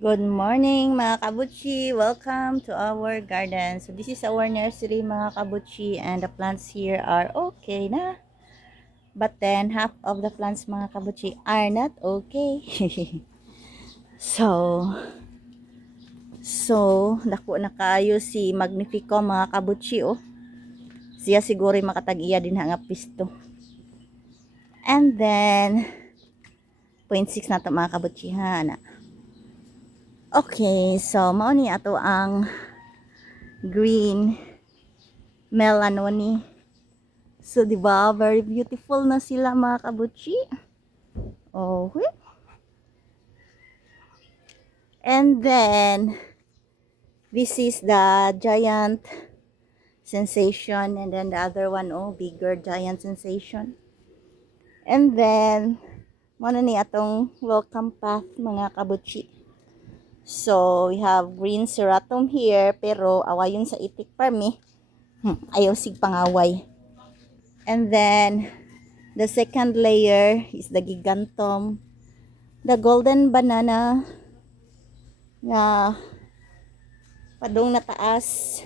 Good morning mga kabutchi! Welcome to our garden. So this is our nursery mga kabutchi, and the plants here are okay na. But then half of the plants mga kabutchi are not okay. so dako na kaayo si Magnifico mga kabutchi oh. Siya siguro makatag-iya din nga pisto. And then 0.6 na to mga kabutchi ha na. Okay, so mao ni ato ang green melanoni. So, di ba? Very beautiful na sila mga kabutchi. Okay. And then, this is the giant sensation. And then the other one, oh, bigger giant sensation. And then, muna ni atong welcome path mga kabutchi. So, we have green ceratum here. Pero, awayon sa itik parmi. Ayaw sig pangaway. And then, the second layer is the gigantum. The golden banana nga padong na taas.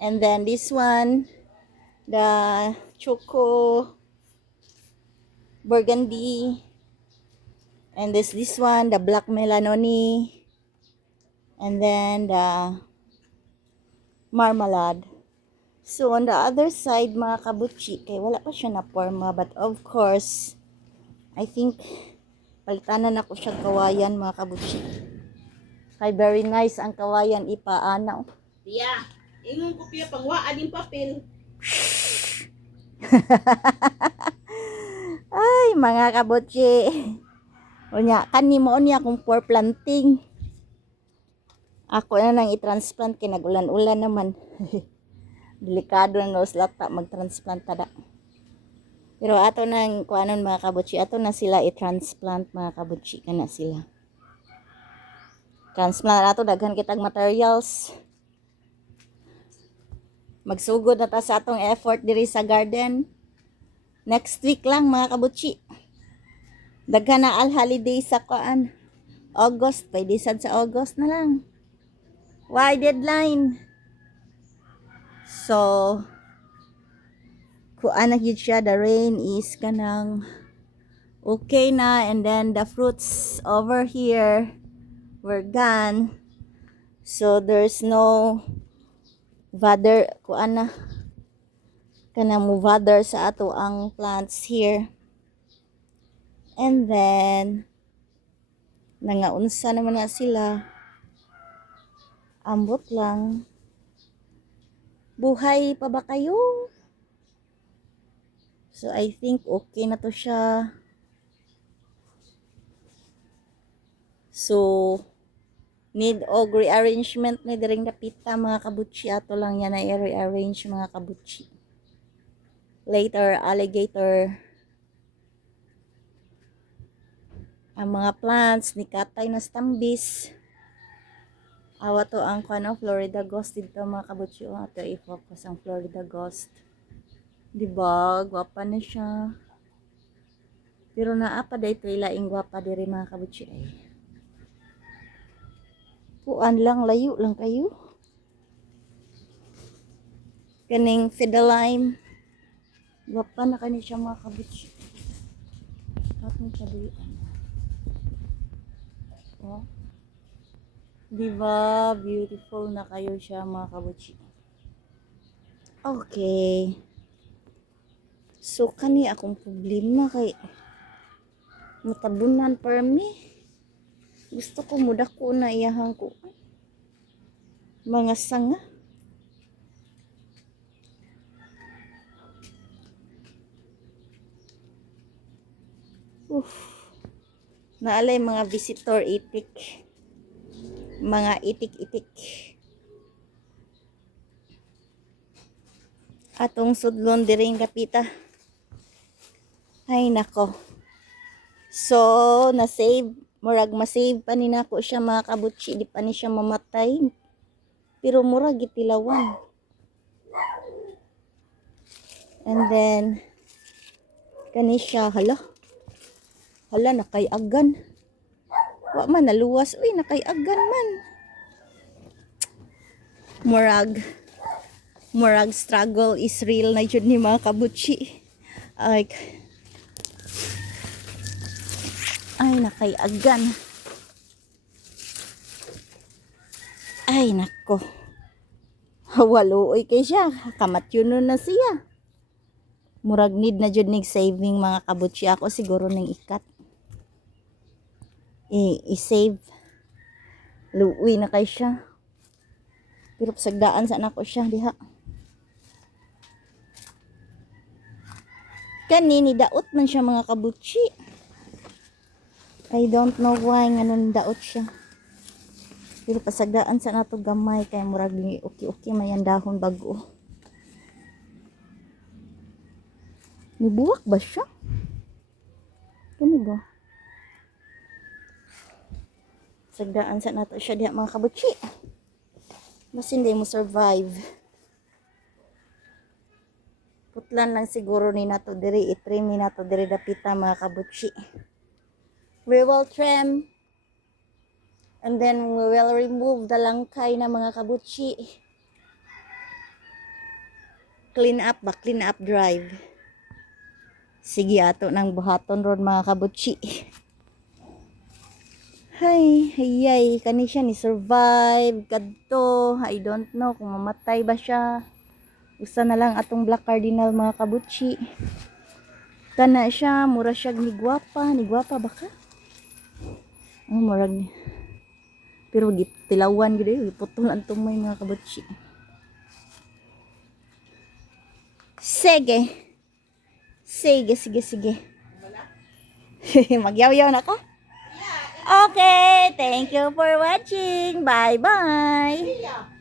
And then this one, the choco burgundy. And this one, the black melanoni. And then the marmalade. So on the other side mga kabutchi, kay wala pa siya na forma, but of course, I think palitanan ako siya kawayan mga kabutchi. Kay very nice ang kawayan ipaana. Tiya, ingon ko piya pangwaan yung papel. Ay, mga kabutchi. Unya, kanimo unya kung for planting. Ako na nang i-transplant kay nagulan-ulan naman. Delikado na sa lata mag-transplant tada. Pero ato nang kuanon mga kabutchi, ato na sila i-transplant mga kabutchi kana sila. Transplant ato daghan kitag materials. Magsugod na ta sa atong effort diri sa garden. Next week lang mga kabutchi. Daghan na al holiday sa kuan. August, pwede sad sa August na lang. Why deadline? So, kuan na gyud siya, the rain is kanang okay na, and then the fruits over here were gone. So there's no bother kuan na kanang mo bother sa ato ang plants here. And then nangaunsa naman na sila. Ambot lang. Buhay pa ba kayo? So I think okay na to siya. So need og rearrangement ni diring dapita mga kabutchi. Ato lang yan na i-rearrange mga kabutchi. Later, alligator. Ang mga plants ni katay na stambis. Awa to ang Florida Ghost dito mga kabutchi. Ato i-focus ang Florida Ghost. Diba? Gwapa na siya. Pero naapa day ito ilaing gwapa diri mga kabutchi ay. Puan lang, layo lang kayo. Kaning fiddleime. Gwapa na kani siya mga kabutchi. Atong paduyan. Oh. Diba? Beautiful na kayo siya mga kabutchi. Okay. So, kani akong problema kay matabunan per me. Gusto ko muda ko na iyahang ko. Mga sanga. Naalay mga visitor itik. Mga itik-itik. Atong sudlon diring kapita. Ay nako. So, na-save. Murag ma-save pa ni nako siya mga kabutchi. Di pa ni siya mamatay. Pero murag gitilawan. And then, kani siya, hala, nakayagan. Wa man naluwas. Uy, nakayagan man. Murag struggle is real na jud ni mga kabutsi. Like, ay, nakayagan. Ay, nako. Waluoy kay siya. Kamatyon na siya. Murag need na jud nig saving mga kabutsi. Ako siguro ning ikat. I-save. Luoy na kay siya. Pero pasagdaan sa nako siya diha. Kanini daot man siya mga kabutsi. I don't know why nganon daot siya. Pero pasagdaan sa nato gamay kay murag ni okay mayan dahon bago. Nibuwak ba siya? Kani ba? Pasagdaan sa nato siya diha mga kabutsi. Mas hindi mo survive. Putlan lang siguro ni nato diri, i-trim ni nato diri dapita mga kabutsi. We will trim and then we will remove the langkay na mga kabutsi. Clean up drive. Sige ato nang buhaton ron mga kabutsi. Hayay, kani siya ni survive kadto. I don't know kung mamatay ba siya. Usa na lang atong black cardinal mga kabutsi. Kana siya, mura siya ni gwapa ba ka? Oh, murag. Pero tilawan gid putol ang tumay mga kabutsi. Sige. Magyaw-yaw na ka? Okay, thank you for watching. Bye-bye.